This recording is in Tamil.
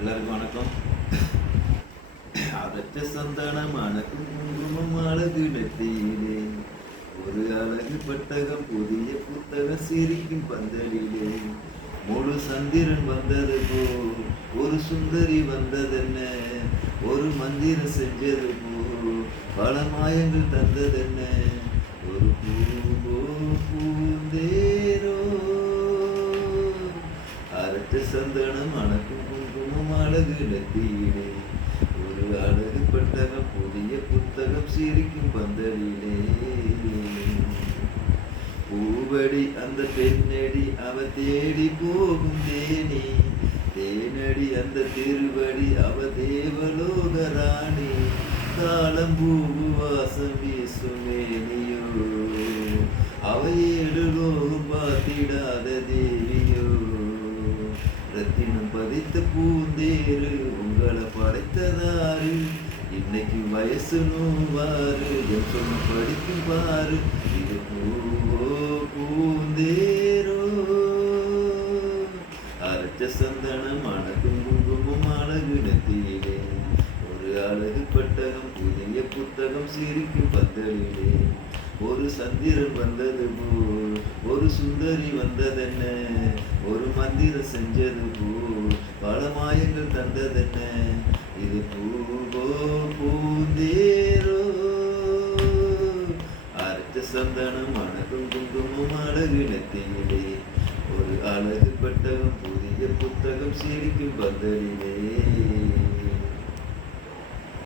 எல்லாருக்கும் வணக்கம். அரைச்ச சந்தனம் அணக்கும் குங்குமம் அழகு நெத்தியிலே, ஒரு அழகு பட்டகம் புதிய புத்தகம் சிரிக்கும் பந்தலிலே, முழு சந்திரன் வந்தது போ ஒரு சுந்தரி வந்ததென்ன, ஒரு மந்திரம் செஞ்சது போ பல மாயங்கள் தந்ததென்ன, ஒரு பூவோ பூந்தேரோ அரைச்ச சந்தனம் அணக்கும் குங்குமம் அழகு நெத்தியிலே, ஒரு அழகு பட்டகம் புதிய புத்தகம் சிரிக்கும் பந்தலிலே, பூவடி அந்த பெண்ணடி அவ தேடி போகும் தேனி, தேனடி அந்த திருவடி அவ தேவலோக ராணி, காலம் பூவு வாசம் வீசுமேனியோ அவ ஏழு லோகம் பார்த்திடாத தேவியோ, ரத்தினம் பதித்த பூந்தேரு உங்களை படைத்ததாரு, இன்னைக்கு வயசு நூவாரு என் சொன்ன படிக்கும் பாரு, இது பூவோ பூந்தேரோ அரைச்ச சந்தனம் அணக்கும் குங்குமம் அழகு நெத்தியிலே, ஒரு அழகு பட்டகம் புதிய புத்தகம் சிரிக்கும் பந்தலிலே, ஒரு சந்திரன் வந்தது போல் ஒரு சுந்தரி வந்ததென்ன, ஒரு மந்திரம் செஞ்சது போல் பல மாயங்கள் தந்ததென்ன, இது பூவோ பூந்தேரோ அரைச்ச சந்தனம் அணக்கும் குங்குமம் அழகு நெத்தியிலே, ஒரு அழகு பட்டகம் புதிய புத்தகம் சிரிக்கும் பந்தலிலே.